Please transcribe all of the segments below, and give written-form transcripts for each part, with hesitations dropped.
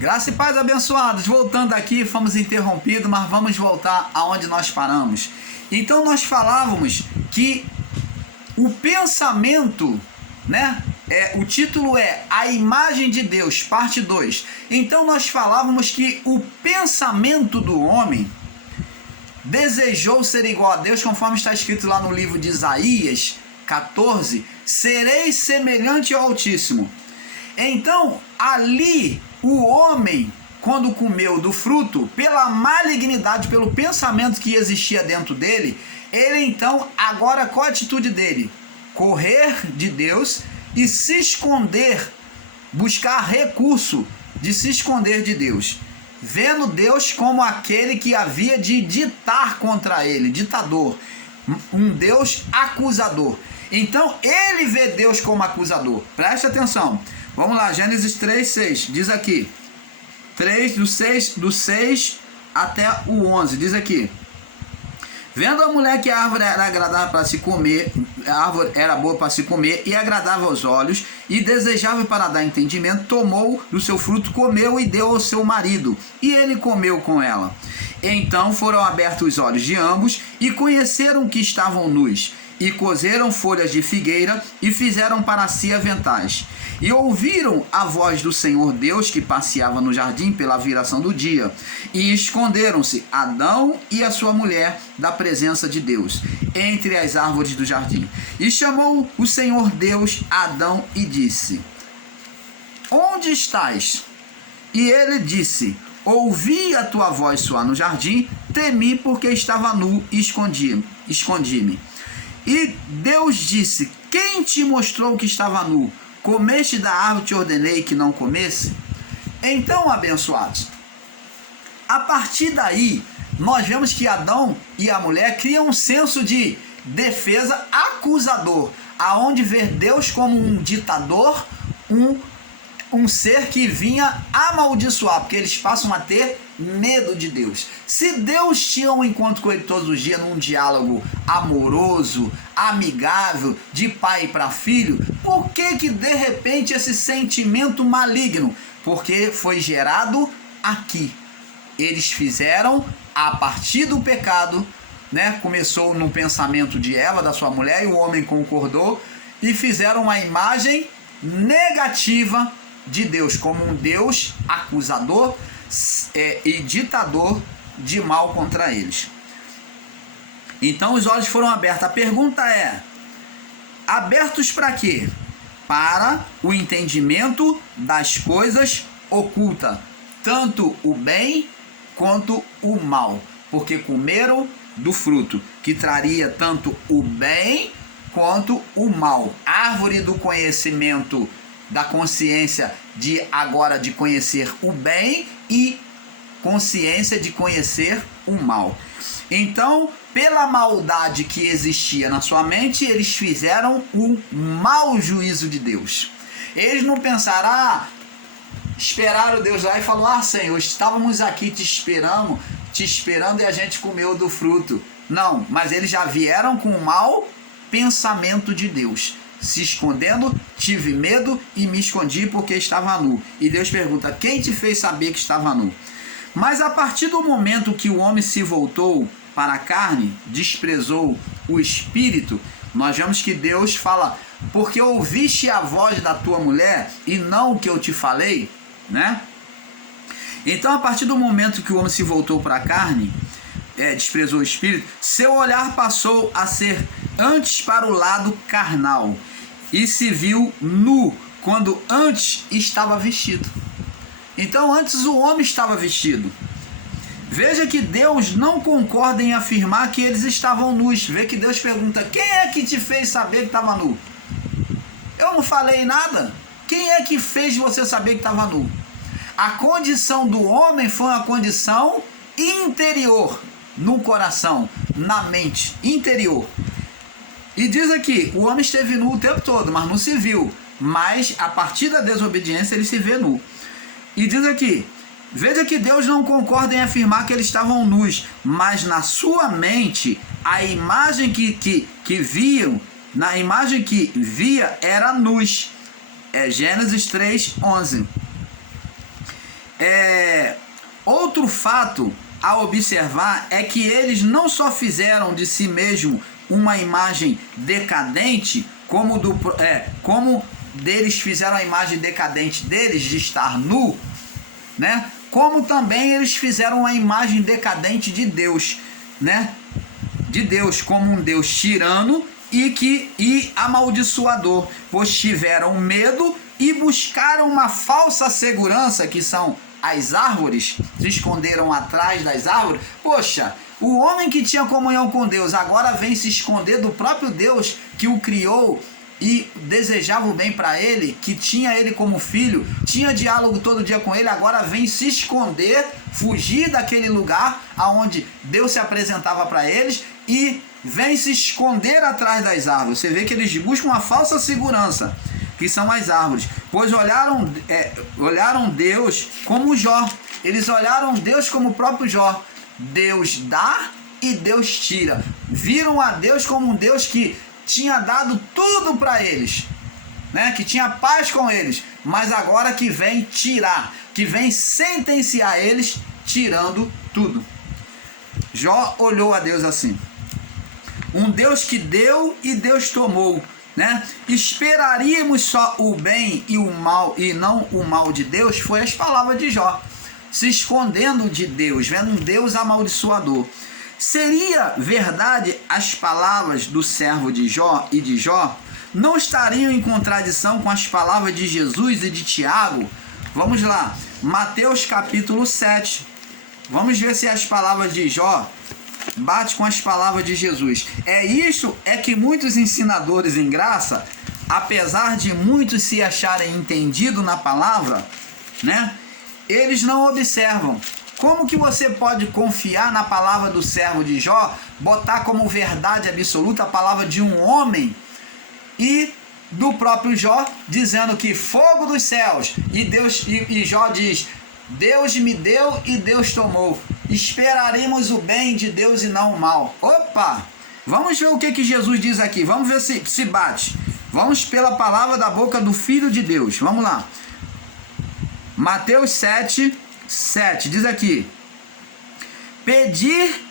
Graça e paz, abençoados. Voltando aqui, fomos interrompidos, mas vamos voltar aonde nós paramos. Então nós falávamos que o pensamento, né? O título é A Imagem de Deus, parte 2. Então nós falávamos que o pensamento do homem desejou ser igual a Deus, conforme está escrito lá no livro de Isaías 14, sereis semelhante ao Altíssimo. Então, ali, o homem, quando comeu do fruto, pela malignidade, pelo pensamento que existia dentro dele, ele então, agora qual a atitude dele? Correr de Deus e se esconder, buscar recurso de se esconder de Deus, vendo Deus como aquele que havia de ditar contra ele, ditador, um Deus acusador. Então ele vê Deus como acusador. Preste atenção. Vamos lá, Gênesis 3, 6, diz aqui, 3, do 6 até o 11, diz aqui: vendo a mulher que a árvore era agradável para se comer, a árvore era boa para se comer e agradável aos olhos e desejável para dar entendimento, tomou do seu fruto, comeu e deu ao seu marido, e ele comeu com ela. Então foram abertos os olhos de ambos e conheceram que estavam nus, e coseram folhas de figueira e fizeram para si aventais. E ouviram a voz do Senhor Deus que passeava no jardim pela viração do dia. E esconderam-se Adão e a sua mulher da presença de Deus, entre as árvores do jardim. E chamou o Senhor Deus a Adão e disse: onde estás? E ele disse: ouvi a tua voz soar no jardim, temi porque estava nu e escondi-me. E Deus disse: quem te mostrou que estava nu? Comeste da árvore te ordenei que não comesse? Então, abençoados, a partir daí, nós vemos que Adão e a mulher criam um senso de defesa acusador, aonde vê Deus como um ditador, um ser que vinha amaldiçoar, porque eles passam a ter medo de Deus. Se Deus tinha um encontro com ele todos os dias, num diálogo amoroso, amigável, de pai para filho, por que de repente esse sentimento maligno? Porque foi gerado aqui. Eles fizeram a partir do pecado, né? Começou no pensamento de Eva, da sua mulher, e o homem concordou, e fizeram uma imagem negativa de Deus, como um Deus acusador e ditador de mal contra eles. Então os olhos foram abertos. A pergunta é: abertos para quê? Para o entendimento das coisas ocultas, tanto o bem quanto o mal, porque comeram do fruto que traria tanto o bem quanto o mal. Árvore do conhecimento, da consciência de agora de conhecer o bem e consciência de conhecer o mal. Então, pela maldade que existia na sua mente, eles fizeram o mau juízo de Deus. Eles não pensaram, esperaram Deus lá e falaram: Senhor, estávamos aqui te esperando e a gente comeu do fruto. Não, mas eles já vieram com o mau pensamento de Deus. Se escondendo, tive medo e me escondi porque estava nu. E Deus pergunta: quem te fez saber que estava nu? Mas a partir do momento que o homem se voltou para a carne, desprezou o espírito, nós vemos que Deus fala: porque ouviste a voz da tua mulher e não o que eu te falei, né? Então, a partir do momento que o homem se voltou para a carne, desprezou o espírito, seu olhar passou a ser antes para o lado carnal e se viu nu, quando antes estava vestido. Então antes o homem estava vestido. Veja que Deus não concorda em afirmar que eles estavam nus. Vê que Deus pergunta: quem é que te fez saber que estava nu? Eu não falei nada. Quem é que fez você saber que estava nu? A condição do homem foi uma condição interior, no coração, na mente, interior. E diz aqui: o homem esteve nu o tempo todo, mas não se viu. Mas a partir da desobediência ele se vê nu. E diz aqui: veja que Deus não concorda em afirmar que eles estavam nus, mas na sua mente, a imagem que viam, na imagem que via era nus. É Gênesis 3, 11. Outro fato a observar é que eles não só fizeram de si mesmo uma imagem decadente, como deles fizeram a imagem decadente deles de estar nu, né? Como também eles fizeram a imagem decadente de Deus, né? De Deus como um Deus tirano e amaldiçoador, pois tiveram medo e buscaram uma falsa segurança, que são as árvores, se esconderam atrás das árvores. Poxa, o homem que tinha comunhão com Deus agora vem se esconder do próprio Deus que o criou e desejava o bem para ele, que tinha ele como filho, tinha diálogo todo dia com ele, agora vem se esconder, fugir daquele lugar aonde Deus se apresentava para eles e vem se esconder atrás das árvores. Você vê que eles buscam uma falsa segurança, que são as árvores, pois olharam Deus como Jó. Eles olharam Deus como o próprio Jó. Deus dá e Deus tira. Viram a Deus como um Deus que tinha dado tudo para eles, né? Que tinha paz com eles, mas agora que vem tirar, que vem sentenciar eles, tirando tudo. Jó olhou a Deus assim: um Deus que deu e Deus tomou, né? Esperaríamos só o bem e o mal e não o mal de Deus. Foi as palavras de Jó, se escondendo de Deus, vendo um Deus amaldiçoador. Seria verdade as palavras do servo de Jó e de Jó? Não estariam em contradição com as palavras de Jesus e de Tiago? Vamos lá, Mateus capítulo 7. Vamos ver se as palavras de Jó bate com as palavras de Jesus. Isso que muitos ensinadores em graça, apesar de muitos se acharem entendidos na palavra, né, eles não observam. Como que você pode confiar na palavra do servo de Jó, botar como verdade absoluta a palavra de um homem e do próprio Jó dizendo que fogo dos céus e Jó diz: Deus me deu e Deus tomou. Esperaremos o bem de Deus e não o mal. Opa! Vamos ver o que Jesus diz aqui. Vamos ver se bate. Vamos pela palavra da boca do Filho de Deus. Vamos lá. Mateus 7, 7. Diz aqui: pedir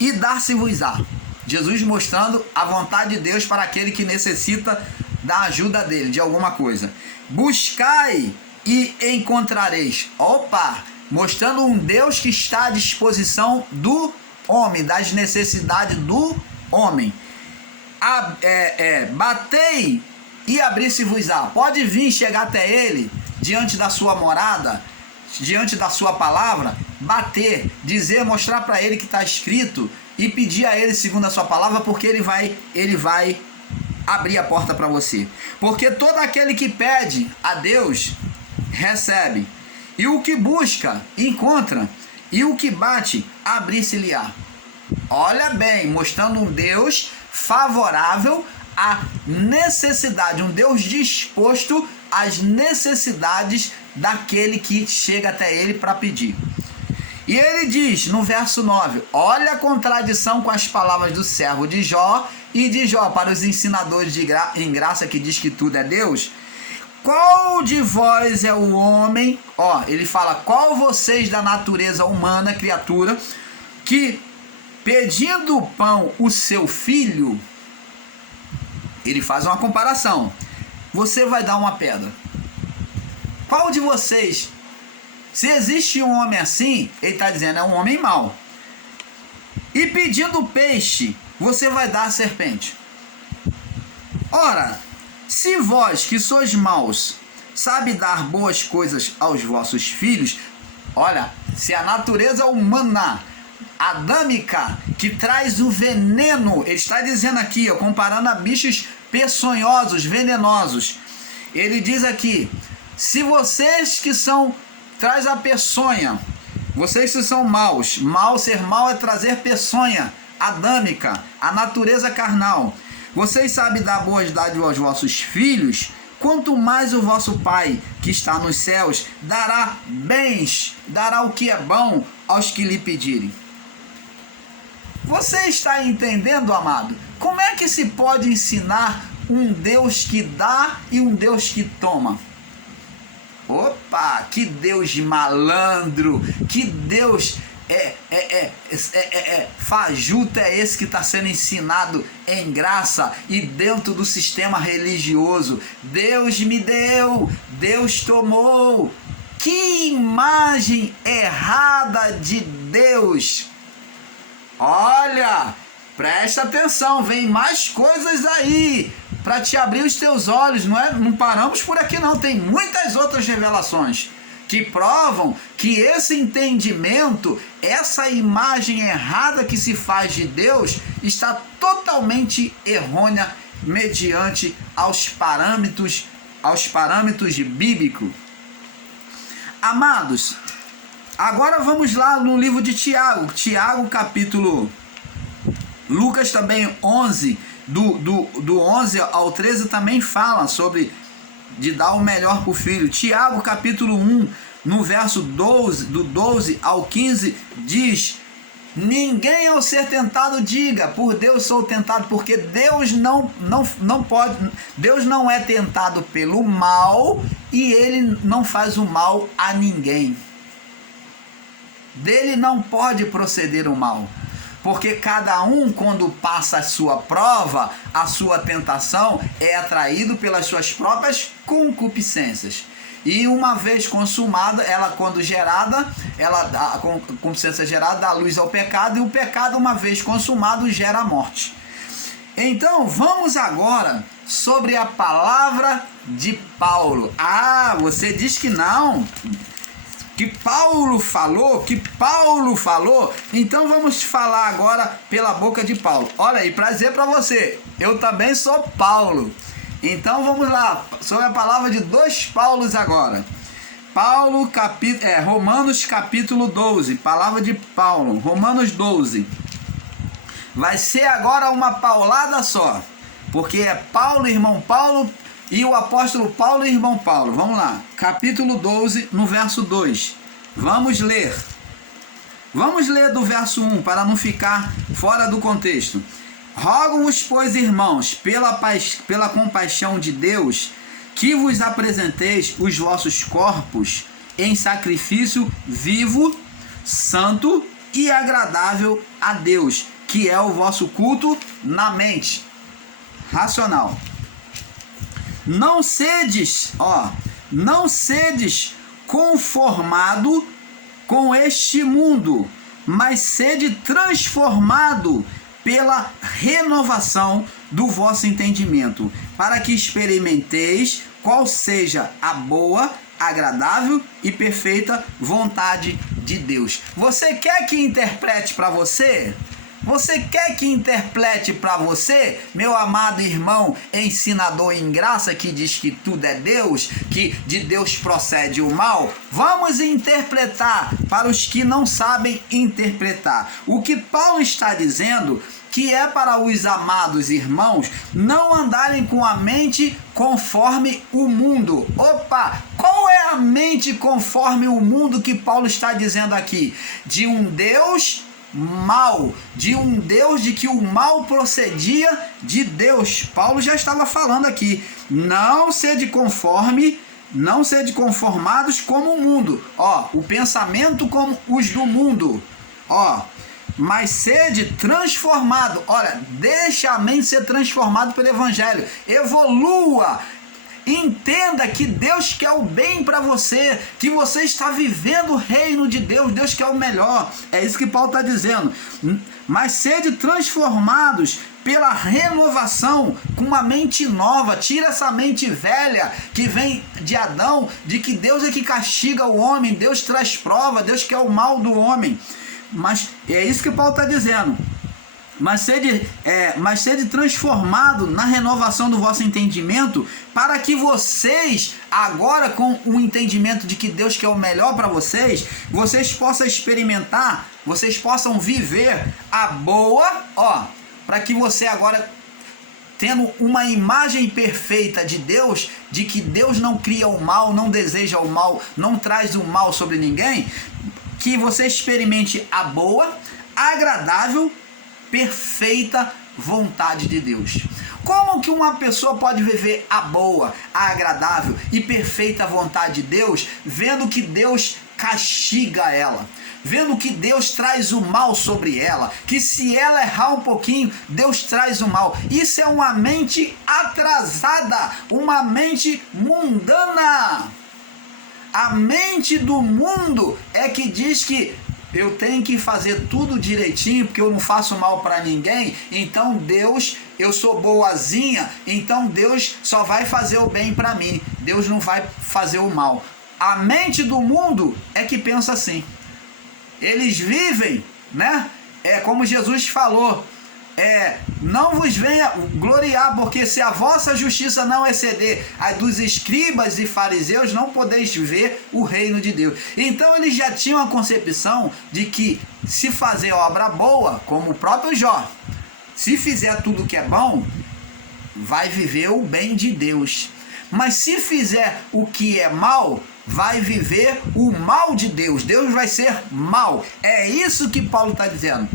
e dar-se-vos-á. Jesus mostrando a vontade de Deus para aquele que necessita da ajuda dele, de alguma coisa. Buscai e encontrareis. Opa! Mostrando um Deus que está à disposição do homem, das necessidades do homem. Batei e abrir-se-vos-á. Pode vir chegar até ele, diante da sua morada, diante da sua palavra, bater, dizer, mostrar para ele que está escrito e pedir a ele segundo a sua palavra, porque ele vai abrir a porta para você. Porque todo aquele que pede a Deus, recebe. E o que busca, encontra. E o que bate, abrir-se-lhe-á. Olha bem, mostrando um Deus favorável à necessidade, um Deus disposto às necessidades daquele que chega até ele para pedir. E ele diz no verso 9, olha a contradição com as palavras do servo de Jó e de Jó para os ensinadores em graça que diz que tudo é Deus. Qual de vós é o homem, ele fala, qual vocês da natureza humana, criatura, que pedindo pão o seu filho, ele faz uma comparação, você vai dar uma pedra. Qual de vocês, se existe um homem assim, ele está dizendo, é um homem mau, e pedindo peixe, você vai dar a serpente. Ora, se vós que sois maus, sabe dar boas coisas aos vossos filhos, olha, se a natureza humana, adâmica, que traz o veneno, ele está dizendo aqui, comparando a bichos peçonhosos, venenosos, ele diz aqui, se vocês que traz a peçonha, vocês que são maus, ser mal é trazer peçonha, adâmica, a natureza carnal, vocês sabem dar boas dádivas aos vossos filhos, quanto mais o vosso Pai que está nos céus dará bens, dará o que é bom aos que lhe pedirem. Você está entendendo, amado? Como é que se pode ensinar um Deus que dá e um Deus que toma? Opa, que Deus malandro, que Deus fajuto é esse que está sendo ensinado em graça e dentro do sistema religioso. Deus me deu, Deus tomou. Que imagem errada de Deus! Olha, presta atenção, vem mais coisas aí para te abrir os teus olhos. Não paramos por aqui não, tem muitas outras revelações que provam que esse entendimento, essa imagem errada que se faz de Deus, está totalmente errônea mediante aos parâmetros bíblicos. Amados, agora vamos lá no livro de Tiago capítulo, Lucas também 11, do 11 ao 13 também fala sobre de dar o melhor para o filho. Tiago capítulo 1, no verso 12, do 12 ao 15, diz: ninguém ao ser tentado diga, por Deus sou tentado, porque Deus não pode, Deus não é tentado pelo mal e ele não faz o mal a ninguém. Dele não pode proceder o mal. Porque cada um, quando passa a sua prova, a sua tentação, é atraído pelas suas próprias concupiscências. E uma vez consumada, ela quando gerada, a concupiscência gerada dá luz ao pecado, e o pecado, uma vez consumado, gera a morte. Então, vamos agora sobre a palavra de Paulo. Ah, você diz que não... que Paulo falou, então vamos falar agora pela boca de Paulo. Olha aí, para dizer para você, eu também sou Paulo. Então vamos lá, sobre a palavra de dois Paulos agora. Paulo, Romanos capítulo 12, palavra de Paulo, Romanos 12. Vai ser agora uma paulada só, porque é Paulo, irmão Paulo, e o apóstolo Paulo e irmão Paulo. Vamos lá, capítulo 12, no verso 2. Vamos ler. Vamos ler do verso 1, para não ficar fora do contexto. Rogo-vos, pois, irmãos, pela compaixão de Deus, que vos apresenteis os vossos corpos em sacrifício vivo, santo e agradável a Deus, que é o vosso culto na mente racional. Não sedes conformado com este mundo, mas sede transformado pela renovação do vosso entendimento, para que experimenteis qual seja a boa, agradável e perfeita vontade de Deus. Você quer que interprete para você? Você quer que interprete para você, meu amado irmão ensinador em graça, que diz que tudo é Deus, que de Deus procede o mal? Vamos interpretar para os que não sabem interpretar. O que Paulo está dizendo que é para os amados irmãos não andarem com a mente conforme o mundo. Opa, qual é a mente conforme o mundo que Paulo está dizendo aqui? De um Deus mal, de um Deus de que o mal procedia de Deus. Paulo já estava falando aqui, não sede conformados como o mundo, o pensamento como os do mundo, mas sede transformado. Olha, deixa a mente ser transformada pelo evangelho, evolua. Entenda que Deus quer o bem para você, que você está vivendo o reino de Deus, Deus quer o melhor. É isso que Paulo está dizendo. Mas sede transformados pela renovação, com uma mente nova. Tira essa mente velha que vem de Adão, de que Deus é que castiga o homem, Deus traz prova, Deus quer o mal do homem. Mas é isso que Paulo está dizendo. Mas sede transformado na renovação do vosso entendimento, para que vocês, agora com o entendimento de que Deus quer o melhor para vocês, vocês possam experimentar, vocês possam viver a boa, para que você agora, tendo uma imagem perfeita de Deus, de que Deus não cria o mal, não deseja o mal, não traz o mal sobre ninguém, que você experimente a boa, agradável, perfeita vontade de Deus. Como que uma pessoa pode viver a boa, a agradável e perfeita vontade de Deus, vendo que Deus castiga ela? Vendo que Deus traz o mal sobre ela, que se ela errar um pouquinho, Deus traz o mal. Isso é uma mente atrasada, uma mente mundana. A mente do mundo é que diz que eu tenho que fazer tudo direitinho, porque eu não faço mal para ninguém, então Deus, eu sou boazinha, então Deus só vai fazer o bem para mim, Deus não vai fazer o mal. A mente do mundo é que pensa assim. Eles vivem, né? Como Jesus falou, não vos venha gloriar, porque se a vossa justiça não exceder a dos escribas e fariseus, não podeis ver o reino de Deus. Então eles já tinham a concepção de que se fazer obra boa, como o próprio Jó, se fizer tudo que é bom, vai viver o bem de Deus. Mas se fizer o que é mal, vai viver o mal de Deus. Deus vai ser mal. É isso que Paulo está dizendo.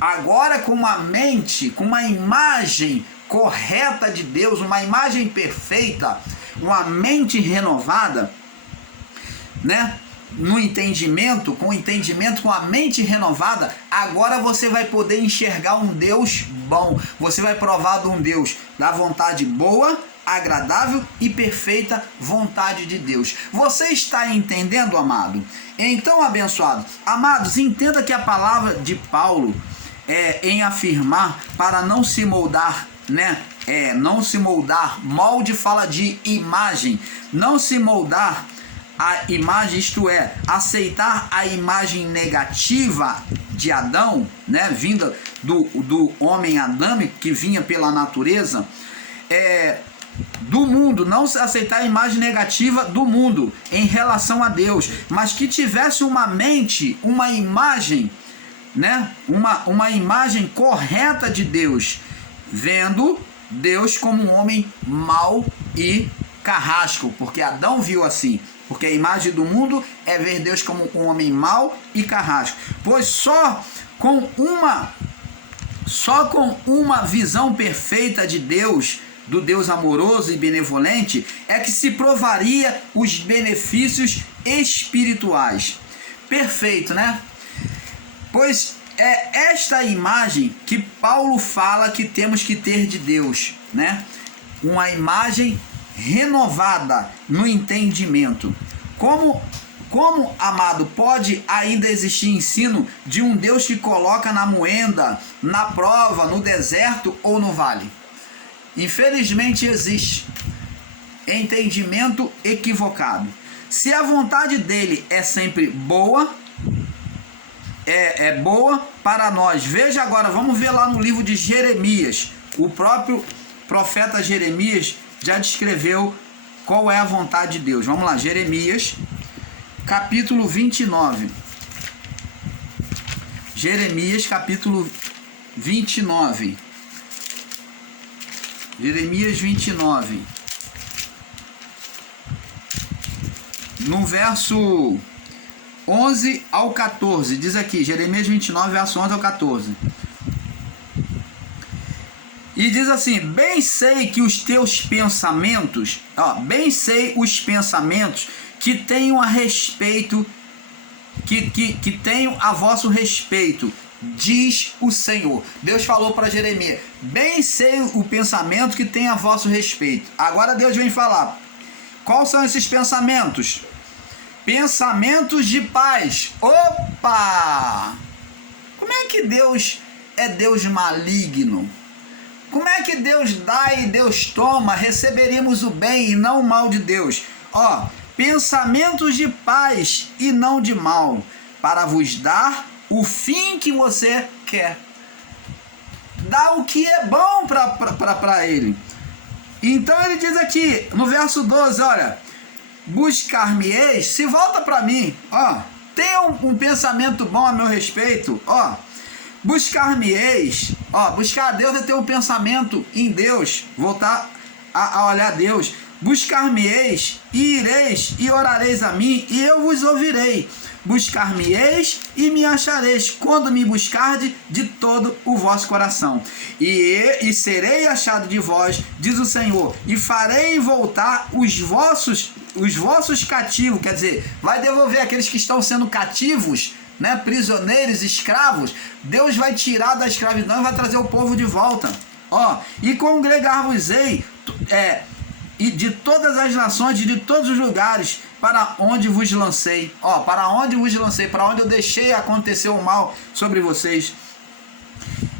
Agora, com uma mente, com uma imagem correta de Deus, uma imagem perfeita, uma mente renovada, né? No entendimento, com a mente renovada, agora você vai poder enxergar um Deus bom. Você vai provar de um Deus da vontade boa, agradável e perfeita vontade de Deus. Você está entendendo, amado? Então, abençoado, amados, entenda que a palavra de Paulo em afirmar para não se moldar, né? Não se moldar, molde fala de imagem, não se moldar a imagem, isto é, aceitar a imagem negativa de Adão, né? Vinda do homem adâmico, que vinha pela natureza, do mundo, não aceitar a imagem negativa do mundo em relação a Deus, mas que tivesse uma mente, uma imagem, né? Uma imagem correta de Deus, vendo Deus como um homem mau e carrasco, porque Adão viu assim, porque a imagem do mundo é ver Deus como um homem mau e carrasco, pois só com uma visão perfeita de Deus, do Deus amoroso e benevolente, é que se provaria os benefícios espirituais. Perfeito, né? Pois é esta imagem que Paulo fala que temos que ter de Deus, né? Uma imagem renovada no entendimento. Como, amado, pode ainda existir ensino de um Deus que coloca na moenda, na prova, no deserto ou no vale? Infelizmente existe entendimento equivocado. Se a vontade dele é sempre boa, é boa para nós. Veja agora, vamos ver lá no livro de Jeremias. O próprio profeta Jeremias já descreveu qual é a vontade de Deus. Vamos lá, Jeremias, capítulo 29. Jeremias, capítulo 29. Jeremias 29. No verso 11 ao 14, diz aqui, Jeremias 29, verso 11 ao 14. E diz assim: bem sei que os teus pensamentos, bem sei os pensamentos que tenho a respeito, que tenho a vosso respeito, diz o Senhor. Deus falou para Jeremias: bem sei o pensamento que tem a vosso respeito. Agora Deus vem falar: quais são esses pensamentos? Pensamentos de paz. Opa! Como é que Deus é Deus maligno? Como é que Deus dá e Deus toma? Receberíamos o bem e não o mal de Deus. Pensamentos de paz e não de mal, para vos dar o fim que você quer. Dá o que é bom para ele. Então ele diz aqui no verso 12, olha: buscar-me-eis, se volta para mim, tenha um pensamento bom a meu respeito, buscar-me-eis, buscar a Deus é ter um pensamento em Deus, voltar a olhar a Deus. Buscar-me-eis, e ireis e orareis a mim, e eu vos ouvirei. buscar-me-eis e me achareis, quando me buscardes de todo o vosso coração. E serei achado de vós, diz o Senhor, e farei voltar os vossos cativos, quer dizer, vai devolver aqueles que estão sendo cativos, né, prisioneiros, escravos. Deus vai tirar da escravidão e vai trazer o povo de volta. E congregar-vos-ei e de todas as nações e de todos os lugares para onde vos lancei. Para onde vos lancei, para onde eu deixei acontecer o mal sobre vocês.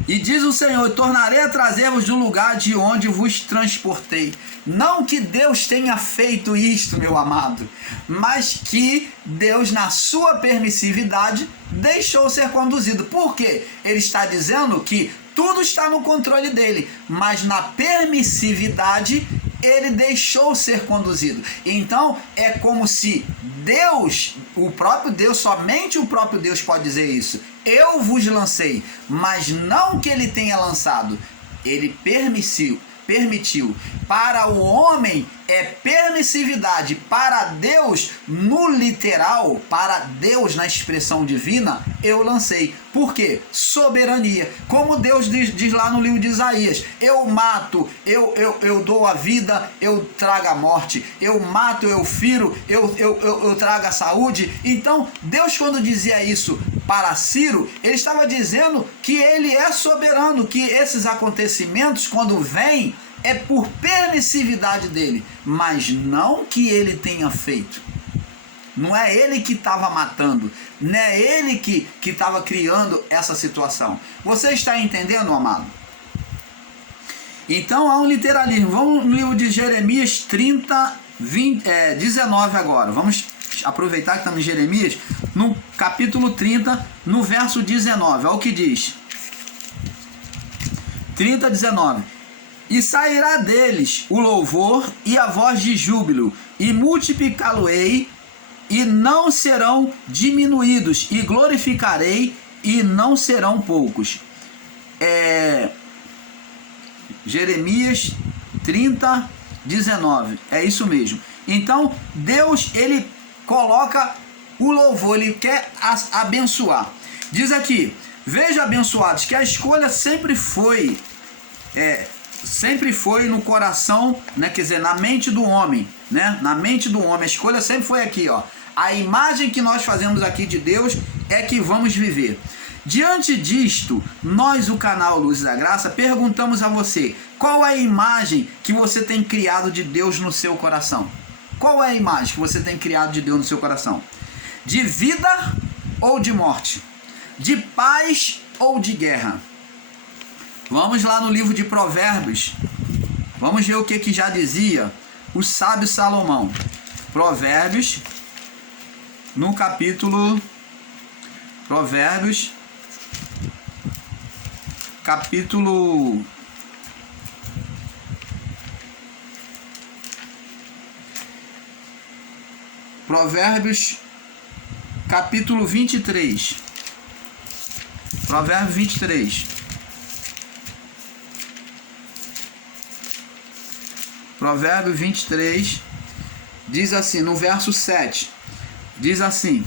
E diz o Senhor, tornarei a trazer-vos do lugar de onde vos transportei. Não que Deus tenha feito isto, meu amado, mas que Deus, na sua permissividade, deixou ser conduzido. Por quê? Ele está dizendo que tudo está no controle dele, mas na permissividade ele deixou ser conduzido. Então é como se Deus, o próprio Deus, somente o próprio Deus pode dizer isso. Eu vos lancei, mas não que ele tenha lançado, ele permitiu. Para o homem é permissividade, para Deus no literal, para Deus na expressão divina, eu lancei. Por quê? Soberania. Como Deus diz lá no livro de Isaías, eu mato, eu dou a vida, eu trago a morte, eu mato, eu firo, eu trago a saúde. Então Deus, quando dizia isso para Ciro, ele estava dizendo que ele é soberano, que esses acontecimentos, quando vêm, é por permissividade dele, mas não que ele tenha feito. Não é ele que estava matando, não é ele que estava criando essa situação. Você está entendendo, amado? Então há um literalismo. Vamos no livro de Jeremias 19 agora. Vamos aproveitar que estamos em Jeremias, no capítulo 30, no verso 19. Olha o que diz. 30, 19. E sairá deles o louvor e a voz de júbilo, e multiplicá-lo-ei, e não serão diminuídos, e glorificarei, e não serão poucos. Jeremias 30, 19. É isso mesmo. Então, Deus, ele coloca o louvor, ele quer abençoar. Diz aqui, veja, abençoados, que a escolha sempre foi no coração, né? Quer dizer, na mente do homem, né? Na mente do homem, a escolha sempre foi aqui, A imagem que nós fazemos aqui de Deus é que vamos viver. Diante disto, nós, o canal Luz da Graça, perguntamos a você, qual é a imagem que você tem criado de Deus no seu coração? Qual é a imagem que você tem criado de Deus no seu coração? De vida ou de morte? De paz ou de guerra? Vamos lá no livro de Provérbios. Vamos ver o que já dizia o sábio Salomão. Provérbios, no capítulo... Provérbios, capítulo... Provérbios, capítulo 23. Provérbios 23. Provérbios 23 diz assim, no verso 7, diz assim: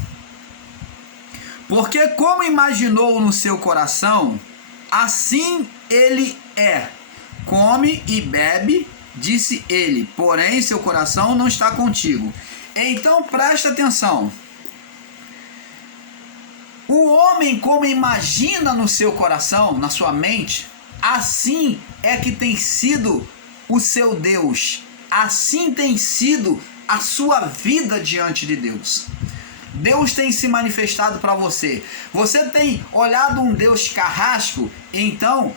porque como imaginou no seu coração, assim ele é. Come e bebe, disse ele, porém seu coração não está contigo. Então presta atenção. O homem, como imagina no seu coração, na sua mente, assim é que tem sido o seu Deus. Assim tem sido a sua vida diante de Deus. Deus tem se manifestado para você. Você tem olhado um Deus carrasco, então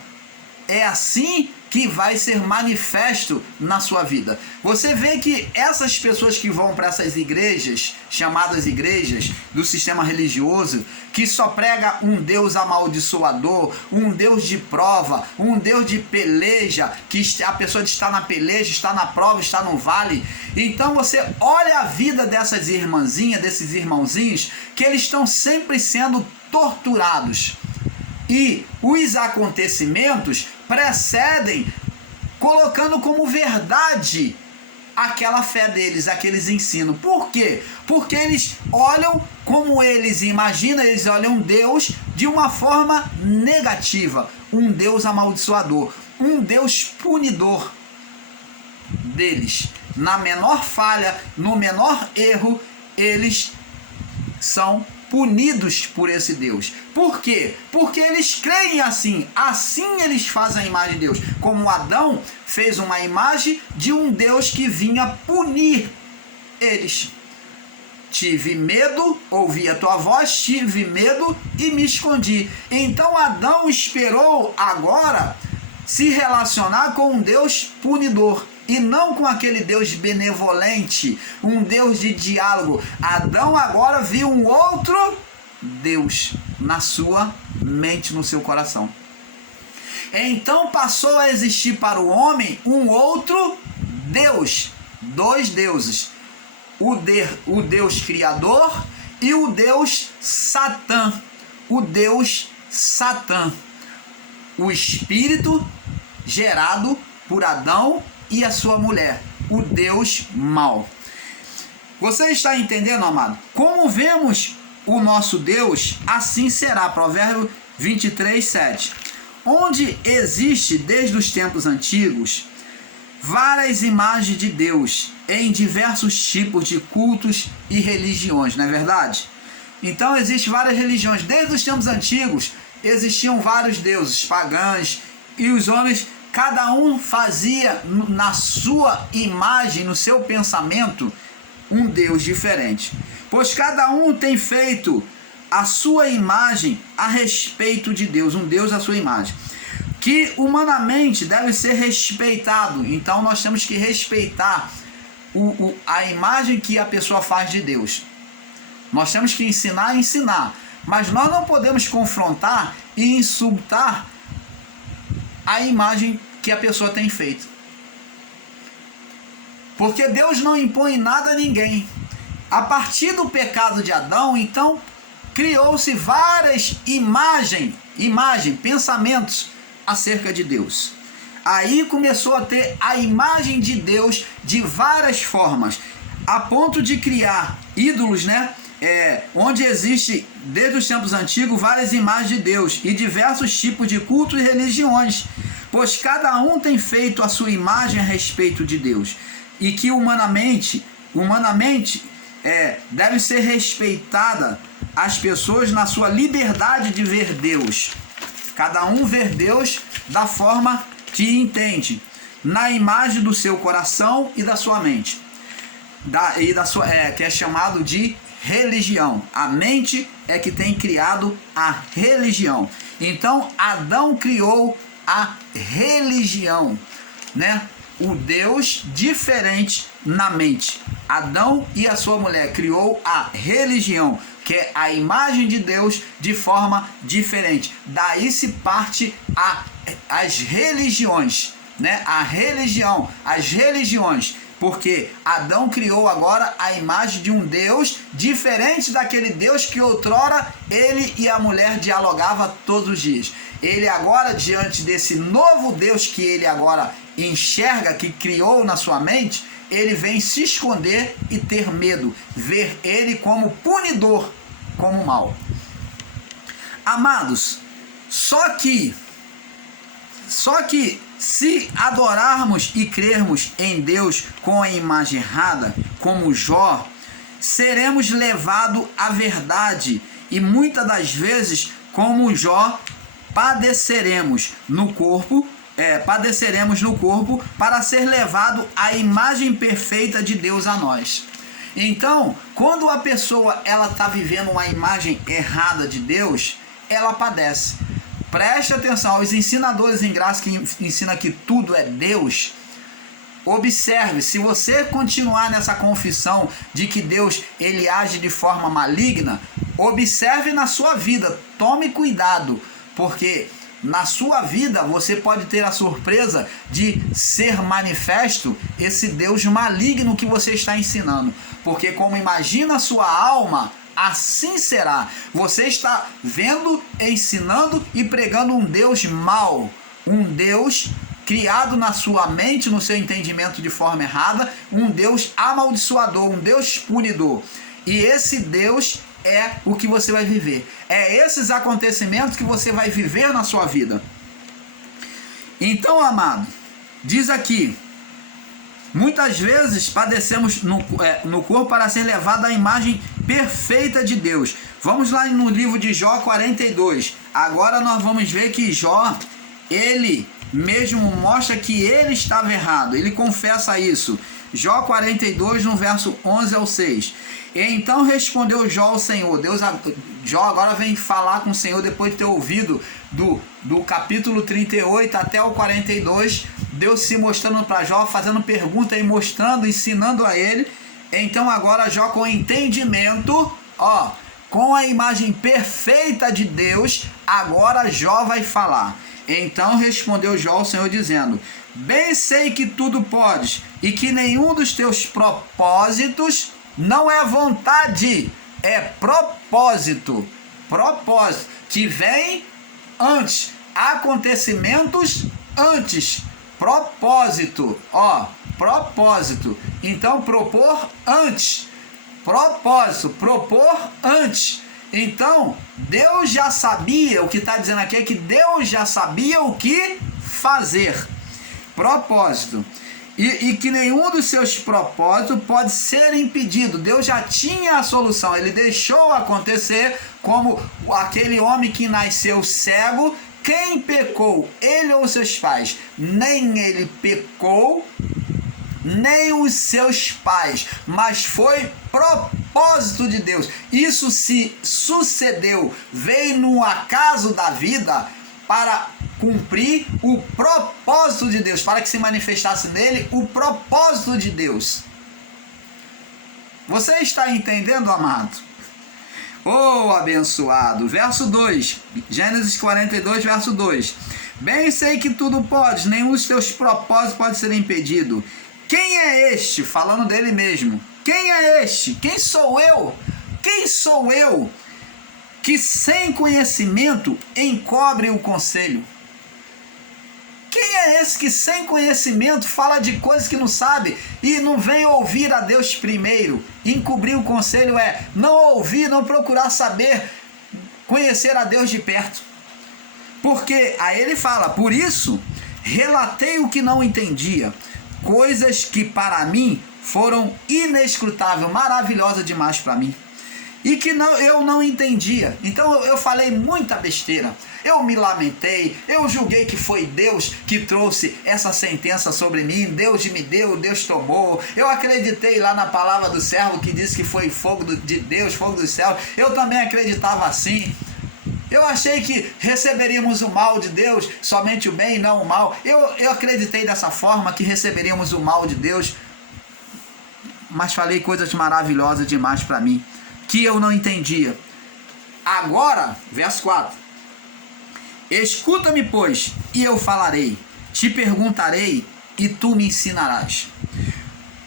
é assim que vai ser manifesto na sua vida. Você vê que essas pessoas que vão para essas igrejas, chamadas igrejas do sistema religioso, que só prega um Deus amaldiçoador, um Deus de prova, um Deus de peleja, que a pessoa está na peleja, está na prova, está no vale. Então você olha a vida dessas irmãzinhas, desses irmãozinhos, que eles estão sempre sendo torturados. E os acontecimentos precedem colocando como verdade aquela fé deles, aqueles ensinos. Por quê? Porque eles olham como eles imaginam, eles olham Deus de uma forma negativa, um Deus amaldiçoador, um Deus punidor deles. Na menor falha, no menor erro, eles são punidos por esse Deus. Por quê? Porque eles creem assim. Assim eles fazem a imagem de Deus. Como Adão fez uma imagem de um Deus que vinha punir eles. Tive medo, ouvi a tua voz, tive medo e me escondi. Então Adão esperou agora se relacionar com um Deus punidor e não com aquele Deus benevolente, um Deus de diálogo. Adão agora viu um outro Deus na sua mente, no seu coração. Então passou a existir para o homem um outro Deus, dois deuses, o Deus Criador e o Deus Satã, o Espírito gerado por Adão e a sua mulher, o Deus mau. Você está entendendo, amado? Como vemos o nosso Deus, assim será. Provérbio 23, 7. Onde existe desde os tempos antigos várias imagens de Deus em diversos tipos de cultos e religiões, não é verdade? Então existem várias religiões. Desde os tempos antigos existiam vários deuses pagãos e os homens, cada um fazia na sua imagem, no seu pensamento, um Deus diferente. Pois cada um tem feito a sua imagem a respeito de Deus, um Deus à sua imagem, que humanamente deve ser respeitado. Então nós temos que respeitar a imagem que a pessoa faz de Deus. Nós temos que ensinar, mas nós não podemos confrontar e insultar a imagem que a pessoa tem feito. Porque Deus não impõe nada a ninguém. A partir do pecado de Adão, então, criou-se várias pensamentos acerca de Deus. Aí começou a ter a imagem de Deus de várias formas, a ponto de criar ídolos, né? Onde existe, desde os tempos antigos, várias imagens de Deus e diversos tipos de cultos e religiões, pois cada um tem feito a sua imagem a respeito de Deus, e que humanamente deve ser respeitada as pessoas na sua liberdade de ver Deus. Cada um vê Deus da forma que entende, na imagem do seu coração e da sua mente, que é chamado de religião. A mente é que tem criado a religião. Então Adão criou a religião, né? O Deus diferente na mente. Adão e a sua mulher criou a religião, que é a imagem de Deus de forma diferente. Daí se parte as religiões, né? As religiões. Porque Adão criou agora a imagem de um Deus diferente daquele Deus que outrora ele e a mulher dialogavam todos os dias. Ele agora, diante desse novo Deus que ele agora enxerga, que criou na sua mente, ele vem se esconder e ter medo, ver ele como punidor, como mal. Amados, só que se adorarmos e crermos em Deus com a imagem errada, como Jó, seremos levados à verdade e muitas das vezes, como Jó, padeceremos no corpo para ser levado à imagem perfeita de Deus a nós. Então, quando a pessoa ela está vivendo uma imagem errada de Deus, ela padece. Preste atenção aos ensinadores em graça que ensinam que tudo é Deus. Observe, se você continuar nessa confissão de que Deus ele age de forma maligna, observe na sua vida, tome cuidado, porque na sua vida você pode ter a surpresa de ser manifesto esse Deus maligno que você está ensinando. Porque como imagina a sua alma, assim será. Você está vendo, ensinando e pregando um Deus mau, um Deus criado na sua mente, no seu entendimento de forma errada, um Deus amaldiçoador, um Deus punidor. E esse Deus é o que você vai viver. É esses acontecimentos que você vai viver na sua vida. Então, amado, diz aqui, muitas vezes padecemos no corpo para ser levado à imagem perfeita de Deus. Vamos lá no livro de Jó 42. Agora nós vamos ver que Jó, ele mesmo mostra que ele estava errado. Ele confessa isso. Jó 42, no verso 11 ao 6. E então respondeu Jó ao Senhor. Jó agora vem falar com o Senhor depois de ter ouvido do capítulo 38 até o 42. Deus se mostrando para Jó, fazendo pergunta e mostrando, ensinando a ele. Então agora Jó, com entendimento, com a imagem perfeita de Deus, agora Jó vai falar. Então respondeu Jó ao Senhor dizendo: bem sei que tudo podes, e que nenhum dos teus propósitos não é vontade, é propósito. Propósito, que vem antes, acontecimentos antes. Propósito, propósito. Então propor antes. Propósito, propor antes. Então, Deus já sabia, o que está dizendo aqui é que Deus já sabia o que fazer. Propósito. E que nenhum dos seus propósitos pode ser impedido. Deus já tinha a solução. Ele deixou acontecer, como aquele homem que nasceu cego. Quem pecou? Ele ou seus pais? Nem ele pecou, nem os seus pais, mas foi propósito de Deus. Isso se sucedeu, veio no acaso da vida para cumprir o propósito de Deus, para que se manifestasse nele o propósito de Deus. Você está entendendo, amado? Abençoado. Verso 2, Gênesis 42, verso 2. Bem sei que tudo podes, nenhum dos teus propósitos pode ser impedido. Quem é este? Falando dele mesmo. Quem é este? Quem sou eu? Quem sou eu que sem conhecimento encobre o conselho? Quem é esse que sem conhecimento fala de coisas que não sabe e não vem ouvir a Deus primeiro? Encobrir o conselho é não ouvir, não procurar saber, conhecer a Deus de perto. Porque aí ele fala, por isso relatei o que não entendia, coisas que para mim foram inescrutáveis, maravilhosas demais para mim, e que eu não entendia. Então eu falei muita besteira, eu me lamentei, eu julguei que foi Deus que trouxe essa sentença sobre mim, Deus me deu, Deus tomou. Eu acreditei lá na palavra do servo que disse que foi fogo de Deus, fogo dos céus. Eu também acreditava assim. Eu achei que receberíamos o mal de Deus, somente o bem e não o mal. Eu acreditei dessa forma, que receberíamos o mal de Deus, mas falei coisas maravilhosas demais para mim, que eu não entendia. Agora, verso 4. Escuta-me, pois, e eu falarei, te perguntarei, e tu me ensinarás.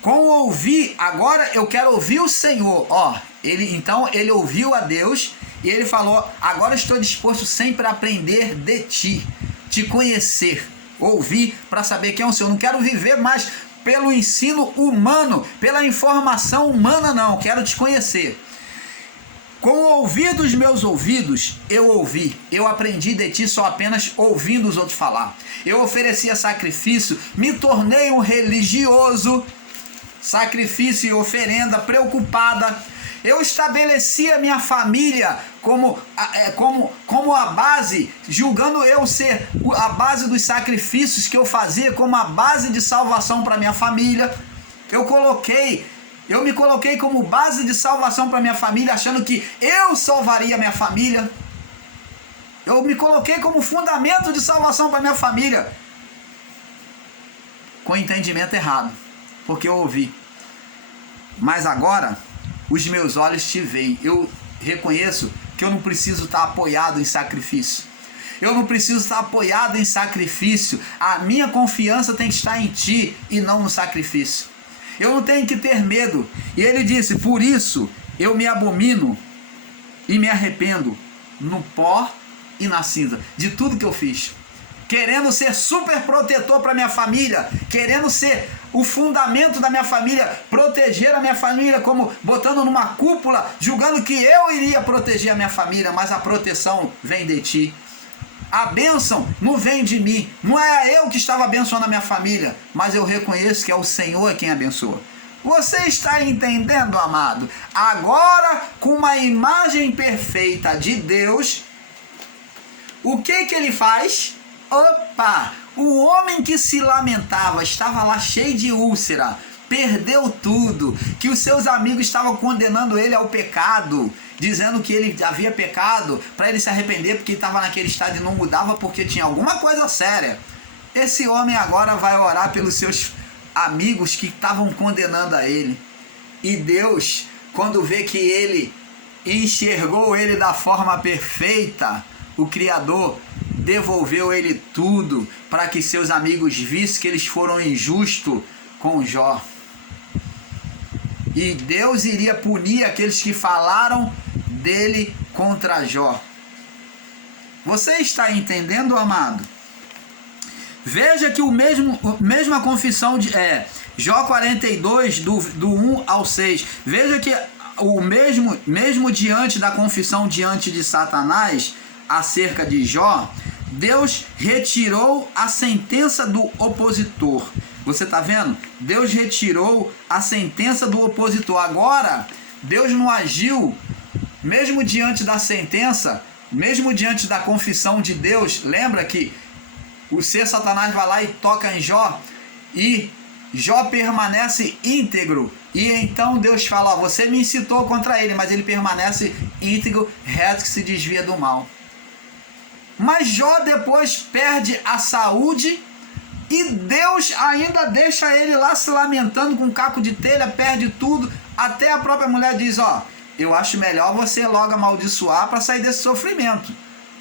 Com ouvir, agora eu quero ouvir o Senhor. Então ele ouviu a Deus, e ele falou, agora estou disposto sempre a aprender de ti, te conhecer, ouvir para saber quem é o Senhor. Não quero viver mais pelo ensino humano, pela informação humana, não, quero te conhecer. Com o ouvir dos meus ouvidos, eu ouvi, eu aprendi de ti só apenas ouvindo os outros falar. Eu oferecia sacrifício, me tornei um religioso, sacrifício e oferenda preocupada. Eu estabeleci a minha família como a base, julgando eu ser a base dos sacrifícios que eu fazia como a base de salvação para minha família. Eu me coloquei como base de salvação para minha família, achando que eu salvaria minha família. Eu me coloquei como fundamento de salvação para minha família, com entendimento errado, porque eu ouvi. Mas agora os meus olhos te veem. Eu reconheço que eu não preciso estar apoiado em sacrifício. Eu não preciso estar apoiado em sacrifício. A minha confiança tem que estar em ti e não no sacrifício. Eu não tenho que ter medo. E ele disse, por isso eu me abomino e me arrependo no pó e na cinza de tudo que eu fiz. querendo ser super protetor para minha família, querendo ser o fundamento da minha família, proteger a minha família, como botando numa cúpula, julgando que eu iria proteger a minha família, mas a proteção vem de ti. A bênção não vem de mim, não é eu que estava abençoando a minha família, mas eu reconheço que é o Senhor quem abençoa. Você está entendendo, amado? Agora, com uma imagem perfeita de Deus, o que ele faz? Opa! O homem que se lamentava, estava lá cheio de úlcera, perdeu tudo, que os seus amigos estavam condenando ele ao pecado, dizendo que ele havia pecado, para ele se arrepender porque estava naquele estado e não mudava porque tinha alguma coisa séria. Esse homem agora vai orar pelos seus amigos que estavam condenando a ele. E Deus, quando vê que ele enxergou ele da forma perfeita, o Criador devolveu ele tudo para que seus amigos vissem que eles foram injustos com Jó. E Deus iria punir aqueles que falaram dele contra Jó. Você está entendendo, amado? Veja que mesma confissão de Jó 42, do 1 ao 6. Veja que o mesmo diante da confissão diante de Satanás acerca de Jó, Deus retirou a sentença do opositor. Você está vendo? Deus retirou a sentença do opositor. Agora, Deus não agiu, mesmo diante da sentença, mesmo diante da confissão de Deus. Lembra que o ser Satanás vai lá e toca em Jó, e Jó permanece íntegro. E então Deus fala, ó, você me incitou contra ele, mas ele permanece íntegro, reto, que se desvia do mal. Mas Jó depois perde a saúde e Deus ainda deixa ele lá se lamentando com um caco de telha, perde tudo. Até a própria mulher diz, ó, eu acho melhor você logo amaldiçoar para sair desse sofrimento.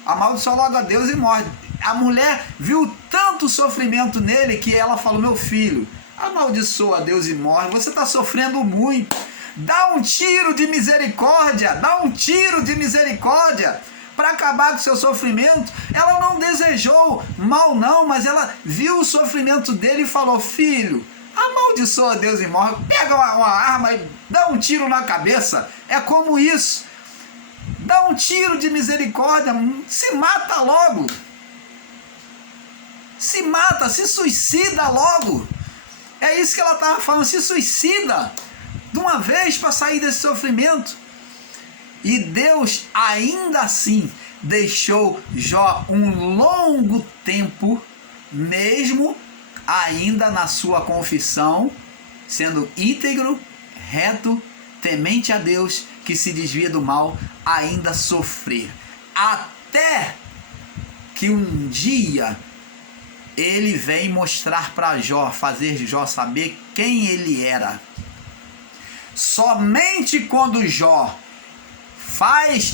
Amaldiçoa logo a Deus e morre. A mulher viu tanto sofrimento nele que ela falou, meu filho, amaldiçoa a Deus e morre, você está sofrendo muito. Dá um tiro de misericórdia, dá um tiro de misericórdia para acabar com o seu sofrimento. Ela não desejou mal não, mas ela viu o sofrimento dele e falou, filho, amaldiçoa a Deus e morre, pega uma arma e dá um tiro na cabeça. É como isso, dá um tiro de misericórdia, se mata logo, se mata, se suicida logo. É isso que ela estava falando, se suicida de uma vez para sair desse sofrimento. E Deus ainda assim deixou Jó um longo tempo, mesmo ainda na sua confissão, sendo íntegro, reto, temente a Deus, que se desvia do mal, ainda sofrer. Até que um dia ele vem mostrar para Jó, fazer Jó saber quem ele era. Somente quando Jó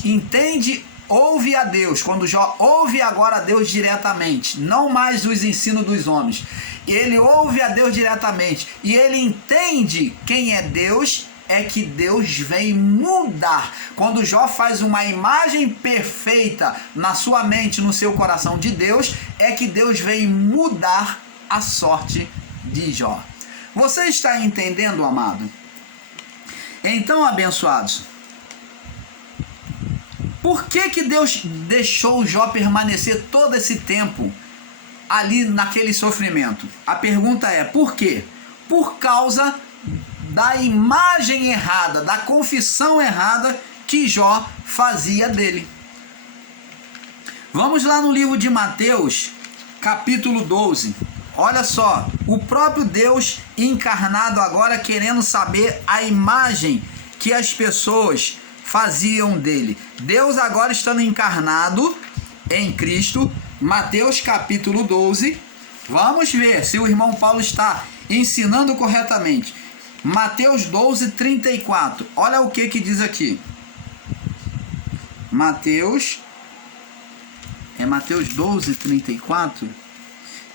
entende, ouve a Deus, quando Jó ouve agora a Deus diretamente, não mais os ensinos dos homens, ele ouve a Deus diretamente e ele entende quem é Deus, é que Deus vem mudar. Quando Jó faz uma imagem perfeita na sua mente, no seu coração de Deus, é que Deus vem mudar a sorte de Jó. Você está entendendo, amado? Então, abençoados, por que Deus deixou Jó permanecer todo esse tempo ali naquele sofrimento? A pergunta é, por quê? Por causa da imagem errada, da confissão errada que Jó fazia dele. Vamos lá no livro de Mateus, capítulo 12. Olha só, o próprio Deus encarnado agora querendo saber a imagem que as pessoas faziam dele. Deus agora estando encarnado em Cristo, Mateus capítulo 12. Vamos ver se o irmão Paulo está ensinando corretamente. Mateus 12, 34. Olha o que diz aqui. Mateus 12, 34.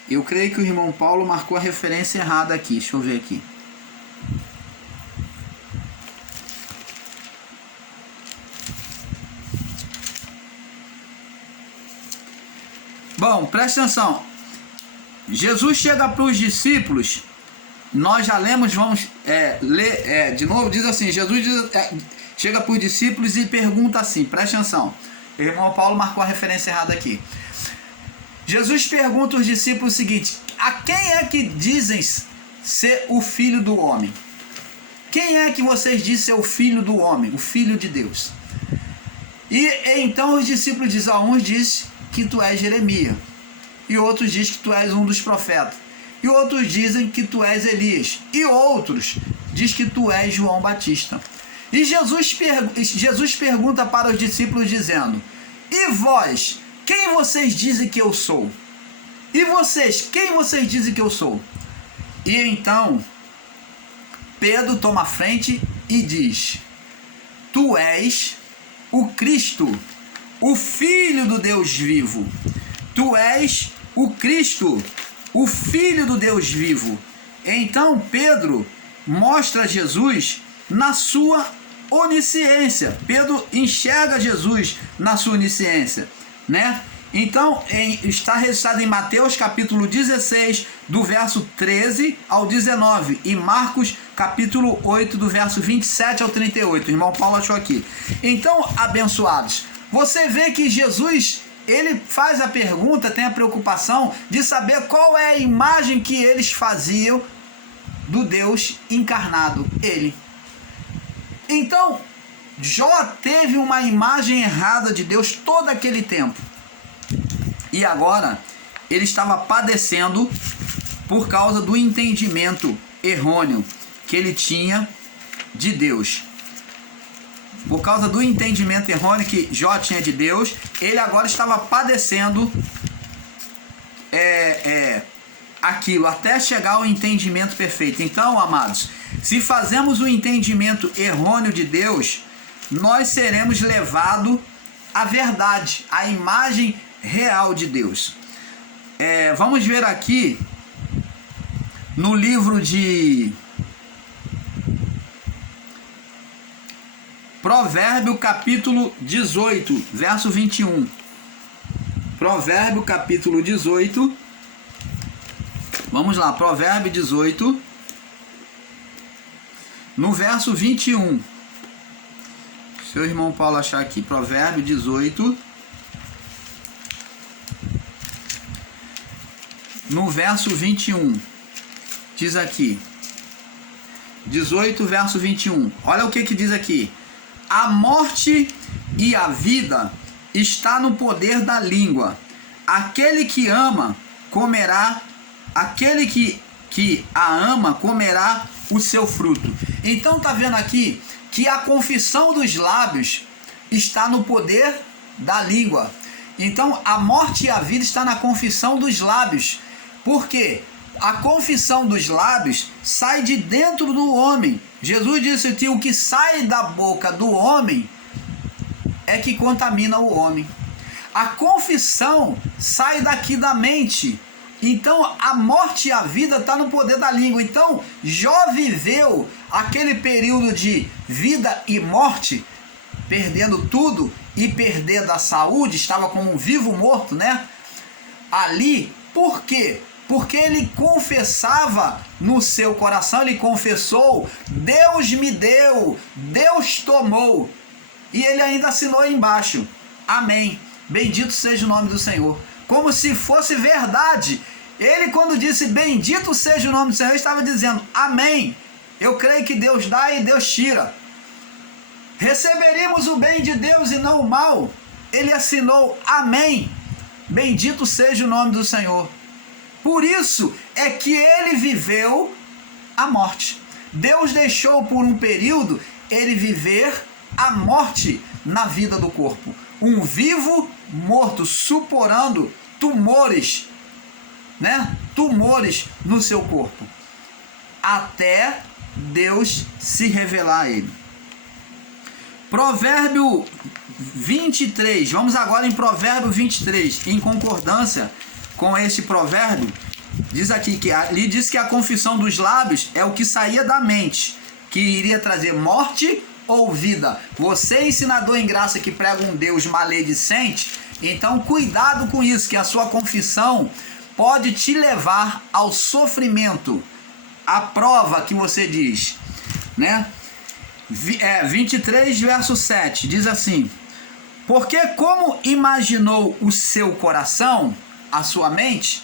Eu creio que o irmão Paulo marcou a referência errada aqui. Deixa eu ver aqui. Bom, presta atenção. Jesus chega para os discípulos, nós já lemos, vamos ler de novo, diz assim, chega para os discípulos e pergunta assim, presta atenção. O irmão Paulo marcou a referência errada aqui. Jesus pergunta aos discípulos o seguinte: a quem é que dizem ser o Filho do Homem? Quem é que vocês dizem ser o Filho do Homem, o Filho de Deus? E então os discípulos dizem, uns dizem que tu és Jeremias, e outros dizem que tu és um dos profetas, e outros dizem que tu és Elias, e outros dizem que tu és João Batista. E Jesus pergunta para os discípulos dizendo: e vós, quem vocês dizem que eu sou? E vocês, quem vocês dizem que eu sou? E então Pedro toma a frente e diz: tu és o Cristo, o Filho do Deus vivo. Tu és o Cristo, o Filho do Deus vivo. Então Pedro mostra Jesus na sua onisciência. Pedro enxerga Jesus na sua onisciência, né? Então, está registrado em Mateus capítulo 16, do verso 13 ao 19, e Marcos capítulo 8, do verso 27 ao 38. O irmão Paulo achou aqui. Então, abençoados, você vê que Jesus, ele faz a pergunta, tem a preocupação de saber qual é a imagem que eles faziam do Deus encarnado, ele. Então, Jó teve uma imagem errada de Deus todo aquele tempo. E agora, ele estava padecendo por causa do entendimento errôneo que ele tinha de Deus. Por causa do entendimento errôneo que Jó tinha de Deus, ele agora estava padecendo aquilo, até chegar ao entendimento perfeito. Então, amados, se fazemos o entendimento errôneo de Deus, nós seremos levados à verdade, à imagem real de Deus. Vamos ver aqui no livro de Provérbio capítulo 18, verso 21. Provérbio capítulo 18. Vamos lá, Provérbio 18, no verso 21. Seu irmão Paulo achar aqui, Provérbio 18, no verso 21, diz aqui, 18, verso 21, olha o que diz aqui: a morte e a vida está no poder da língua, aquele que ama comerá, aquele que a ama comerá o seu fruto. Então tá vendo aqui que a confissão dos lábios está no poder da língua. Então a morte e a vida está na confissão dos lábios. Por quê? A confissão dos lábios sai de dentro do homem. Jesus disse que o que sai da boca do homem é que contamina o homem. A confissão sai daqui da mente. Então a morte e a vida está no poder da língua. Então Jó viveu aquele período de vida e morte, perdendo tudo e perdendo a saúde, estava como um vivo morto, né? Ali, por quê? Porque ele confessava no seu coração, ele confessou: Deus me deu, Deus tomou. E ele ainda assinou aí embaixo: amém, bendito seja o nome do Senhor. Como se fosse verdade. Ele, quando disse bendito seja o nome do Senhor, estava dizendo: amém, eu creio que Deus dá e Deus tira. Receberemos o bem de Deus e não o mal. Ele assinou: amém, bendito seja o nome do Senhor. Por isso é que ele viveu a morte. Deus deixou por um período ele viver a morte na vida do corpo. Um vivo morto, suporando tumores, né? Tumores no seu corpo. Até Deus se revelar a ele. Provérbio 23. Vamos agora em Provérbio 23. Em concordância com esse provérbio, diz aqui que ali diz que a confissão dos lábios é o que saía da mente, que iria trazer morte ou vida. Você, ensinador em graça que prega um Deus maledicente, Então, cuidado com isso, que a sua confissão pode te levar ao sofrimento. A prova que você diz, né? 23, verso 7, diz assim: porque como imaginou o seu coração, a sua mente,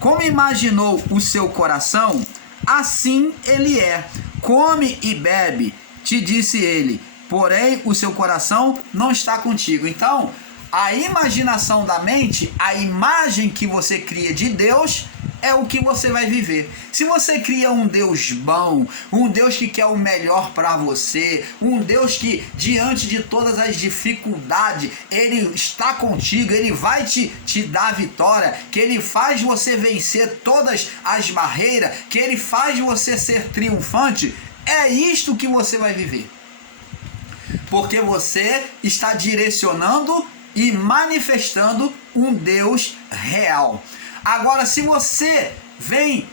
como imaginou o seu coração, assim ele é. Come e bebe, te disse ele, porém o seu coração não está contigo. Então, a imaginação da mente, a imagem que você cria de Deus, é o que você vai viver. Se você cria um Deus bom, um Deus que quer o melhor para você, um Deus que diante de todas as dificuldades, ele está contigo, ele vai te dar vitória, que ele faz você vencer todas as barreiras, que ele faz você ser triunfante, é isto que você vai viver. Porque você está direcionando e manifestando um Deus real. Agora, se você vem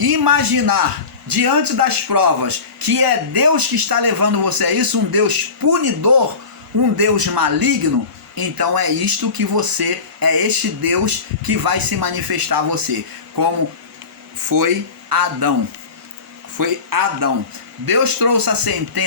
imaginar diante das provas que é Deus que está levando você a isso, um Deus punidor, um Deus maligno, então é isto que você, é este Deus que vai se manifestar a você, como foi Adão. Deus trouxe a sentença